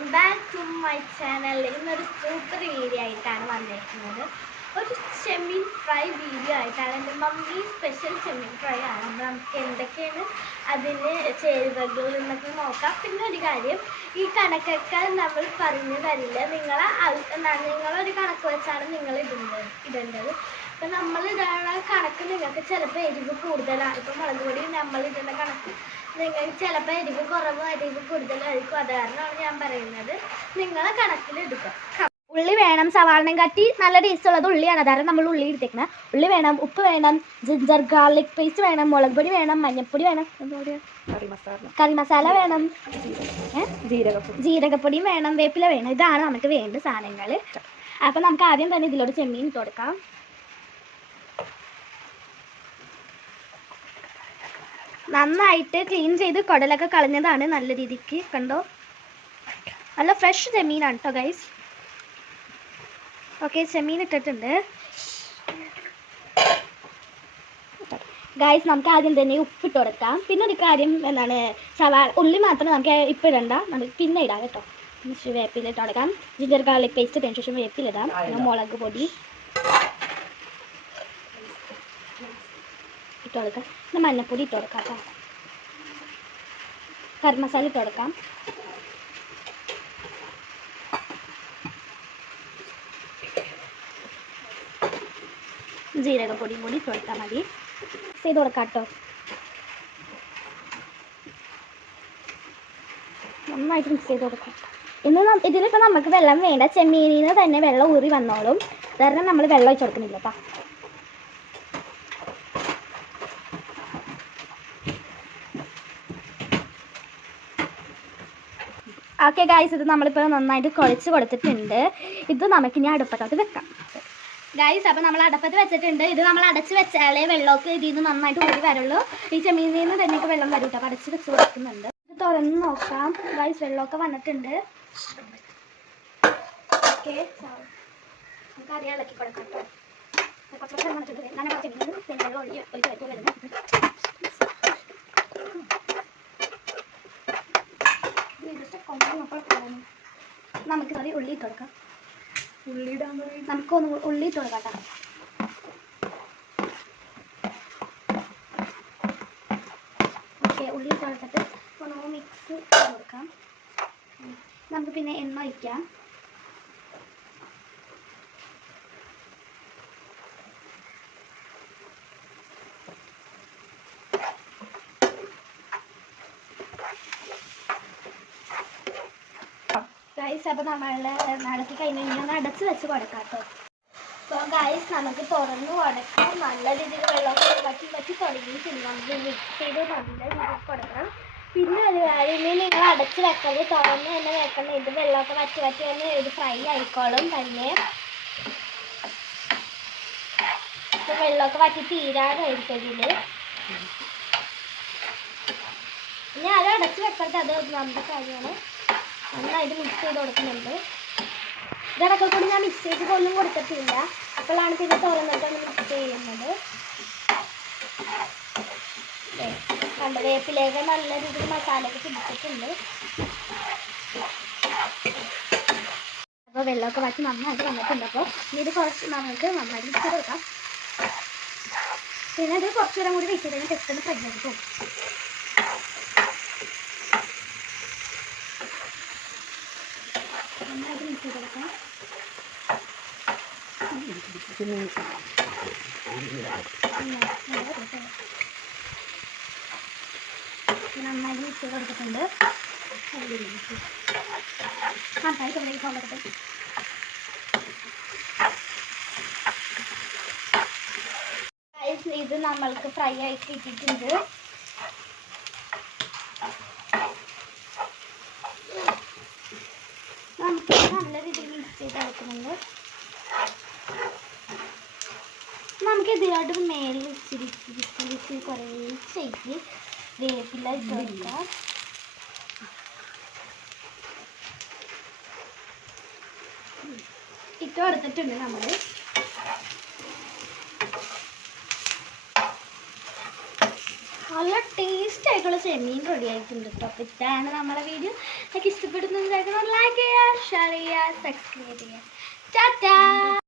Welcome back to my channel. ഇന്നൊരു super video ആയിട്ടാണ് വന്നിരിക്കുന്നത്. ഒരു ചെമ്മീൻ ഫ്രൈ വീഡിയോ ആയിട്ടാണ്. എൻ്റെ മമ്മി സ്പെഷ്യൽ ചെമ്മീൻ ഫ്രൈ ആണ്. അപ്പോൾ നമുക്ക് എന്തൊക്കെയാണ് അതിന് ചേരുവകൾ എന്നൊക്കെ നോക്കാം. പിന്നെ ഒരു കാര്യം, ഈ കണക്കൊക്കെ നമ്മൾ പറഞ്ഞു തരില്ല. നിങ്ങളൊരു കണക്ക് വെച്ചാണ് നിങ്ങൾ ഇടേണ്ടത്. അപ്പം നമ്മൾ ഇടുന്ന കണക്ക് നിങ്ങൾക്ക് ചിലപ്പോൾ എരിവ് കൂടുതലാണ്. ഇപ്പം മുളക് പൊടി നമ്മൾ ഇടുന്ന കണക്ക് നിങ്ങൾക്ക് ചിലപ്പോൾ എരിവ് കുറവ് എരിവ് കൂടുതലായിരിക്കും. അത് കാരണമാണ് ഞാൻ പറയുന്നത്, നിങ്ങളെ കണക്കിലെടുക്കുക. ഉള്ളി വേണം, സവാളയും കാട്ടി നല്ല ടേസ്റ്റ് ഉള്ളത് ഉള്ളിയാണ്. അതായത് നമ്മൾ ഉള്ളി എടുത്തേക്കുന്നത്. ഉള്ളി വേണം, ഉപ്പ് വേണം, ജിഞ്ചർ ഗാർലിക് പേസ്റ്റ് വേണം, മുളക് പൊടി വേണം, മഞ്ഞൾപ്പൊടി വേണം, കറി മസാല വേണം, ജീരകപ്പൊടിയും വേണം, വേപ്പില വേണം. ഇതാണ് നമുക്ക് വേണ്ട സാധനങ്ങൾ. അപ്പം നമുക്ക് ആദ്യം തന്നെ ഇതിലോട്ട് ചെമ്മീൻ ഇട്ട് കൊടുക്കാം. നന്നായിട്ട് ക്ലീൻ ചെയ്ത് കുടലൊക്കെ കളഞ്ഞതാണ്. നല്ല രീതിക്ക് കണ്ടോ, നല്ല ഫ്രഷ് ചെമ്മീനാണ് കേട്ടോ ഗൈസ്. ഓക്കെ, ചെമ്മീൻ ഇട്ടിട്ടുണ്ട് ഗൈസ്. നമുക്ക് ആദ്യം തന്നെ ഉപ്പിട്ട് കൊടുക്കാം. പിന്നെ ഒരു കാര്യം എന്താണ്, ഉള്ളി മാത്രം നമുക്ക് ഇപ്പം ഇടണ്ട, നമുക്ക് പിന്നെ ഇടാം കേട്ടോ. വേപ്പില ഇട്ട് കൊടുക്കാം. ജിഞ്ചർ ഗാർലിക് പേസ്റ്റ് ഇട്ടതിന് ശേഷം വേപ്പിലിടാം. പിന്നെ മുളക് പൊടി ഇട്ട് കൊടുക്കാം. പിന്നെ മഞ്ഞൾപ്പൊടി ഇട്ട് കൊടുക്കാം കേട്ടോ. കറി മസാല ഇട്ട് കൊടുക്കാം. ജീരകപ്പൊടിയും കൂടി ഇട്ട് കൊടുത്താൽ മതി. മിക്സ് ചെയ്ത് കൊടുക്കാം കേട്ടോ. നന്നായിട്ട് മിക്സ് ചെയ്ത് കൊടുക്കാം. ഇതിലിപ്പോൾ നമുക്ക് വെള്ളം വേണ്ട, ചെമ്മീനിൽ നിന്ന് തന്നെ വെള്ളം ഊറി വന്നോളും. കാരണം നമ്മൾ വെള്ളം ഒഴിച്ച് കൊടുക്കുന്നില്ല കേട്ടോ. ഓക്കെ ഗൈസ്, ഇത് നമ്മളിപ്പോൾ നന്നായിട്ട് കുഴച്ച് കൊടുത്തിട്ടുണ്ട്. ഇത് നമുക്കിനി അടുപ്പത്തോട്ട് വെക്കാം ഗൈസ്. അപ്പോൾ നമ്മൾ അടുപ്പത്ത് വെച്ചിട്ടുണ്ട്. ഇത് നമ്മൾ അടച്ച് വെച്ചാലേ വെള്ളമൊക്കെ ഇതിൽ നിന്ന് നന്നായിട്ട് ഊരി വരുള്ളൂ. ഈ ചെമ്മീനിൽ നിന്ന് തന്നെ വെള്ളം വരും കേട്ടോ. അപ്പോൾ അടച്ച് വെച്ച് കൊടുക്കുന്നുണ്ട്. ഇത് തുറന്ന് നോക്കാം ഗൈസ്, വെള്ളമൊക്കെ വന്നിട്ടുണ്ട്. ഓക്കെ, നമുക്ക് അറിയാൻ ഇളക്കി കൊടുക്കാം കേട്ടോ. കുറച്ച് വെള്ളം വന്നിട്ടുണ്ട്. ഞാൻ ചെമ്മീൻ വെള്ളം ഒഴിച്ച് വരുന്നത്. നമുക്ക് ഉള്ളി ഇട്ട് കൊടുക്കാം. നമുക്കൊന്ന് ഉള്ളി ഇട്ട് കൊടുക്കാം കേട്ടോ. ഓക്കെ, ഉള്ളി ഇട്ട് കൊടുത്തിട്ട് ഒന്ന് മിക്സ് കൊടുക്കാം. നമുക്ക് പിന്നെ എണ്ണ ഒഴിക്കാം. ഗൈസ്, അപ്പോൾ നമ്മൾ ഇളക്കി കഴിഞ്ഞ് കഴിഞ്ഞാൽ അടച്ച് വെച്ച് കൊടുക്കാം കേട്ടോ. അപ്പോൾ ഗൈസ്, നമുക്ക് തുറന്ന് കൊടുക്കാം. നല്ല രീതിയിൽ വെള്ളമൊക്കെ വറ്റി തുടങ്ങിയിട്ടുണ്ട്. നമുക്ക് മിക്സ് ചെയ്ത് നല്ല രീതിയിൽ കൊടുക്കണം. പിന്നെ ഒരു കാര്യം, നിങ്ങൾ അടച്ച് വെക്കല്, തുറന്ന് തന്നെ വെക്കണം. ഇത് വെള്ളമൊക്കെ വറ്റി തന്നെ ഇത് ഫ്രൈ ആയിക്കോളും തന്നെ. ഇപ്പോൾ വെള്ളമൊക്കെ വറ്റി തീരാനായിരിക്കും ഇതിൽ. ഇനി അത് അടച്ച് വെക്കരുത്, അത് നമ്മുടെ കാര്യമാണ്. നന്നായിട്ട് മിക്സ് ചെയ്ത് കൊടുക്കുന്നുണ്ട്. ഇതടക്കം കൂടി ഞാൻ മിക്സ് ചെയ്ത് പോലും കൊടുത്തിട്ടില്ല. അപ്പോഴാണ് പിന്നെ തുറന്നിട്ടാണ് മിക്സ് ചെയ്യുന്നത്. കണ്ട വേപ്പിലേക്ക് നല്ല രീതിയിൽ മസാലയൊക്കെ പിടിച്ചിട്ടുണ്ട്. അപ്പോൾ വെള്ളമൊക്കെ വറ്റി നന്നായിട്ട് വന്നിട്ടുണ്ട്. അപ്പോൾ ഇത് കുറച്ച് നമുക്ക് നന്നായിട്ട് മിക്സ് ചെയ്ത് കൊടുക്കാം. പിന്നെ ഇത് കുറച്ച് നേരം കൂടി വെച്ച് കഴിഞ്ഞാൽ ടെസ്റ്റ് ഫ്രൈ ആയിട്ട് പോകും. നന്നായിട്ട് മിക്സ് ചെയ്ത് കൊടുക്കാം. നന്നായിട്ട് മിക്സ് ചെയ്ത് കൊടുത്തിട്ടുണ്ട്. ഇത് നമ്മൾക്ക് ഫ്രൈ ആയിട്ട് ഇട്ടിട്ടുണ്ട്. നമുക്ക് നല്ല രീതിയിൽ മിക്സ് ചെയ്ത് എടുക്കുന്നുണ്ട്. നമുക്ക് ഇതിലോട്ട് മേലിൽ ഇച്ചിരി കുറേശ്ശേക്ക് വേപ്പില ഇട്ട് കൊടുക്കാം. ഇട്ട് കൊടുത്തിട്ടുണ്ട് നമ്മൾ. നല്ല ടേസ്റ്റ് ടേസ്റ്റ് ആയിട്ടുള്ള ചെമ്മീൻ റെഡി ആയിട്ടുണ്ട് കേട്ടോ. അപ്പോൾ ഇതാണ് നമ്മളെ വീഡിയോ. എനിക്ക് ഇഷ്ടപ്പെടുന്ന ലൈക്ക് ചെയ്യുക, ഷെയർ ചെയ്യുക, സബ്സ്ക്രൈബ് ചെയ്യുക. ടാറ്റാ.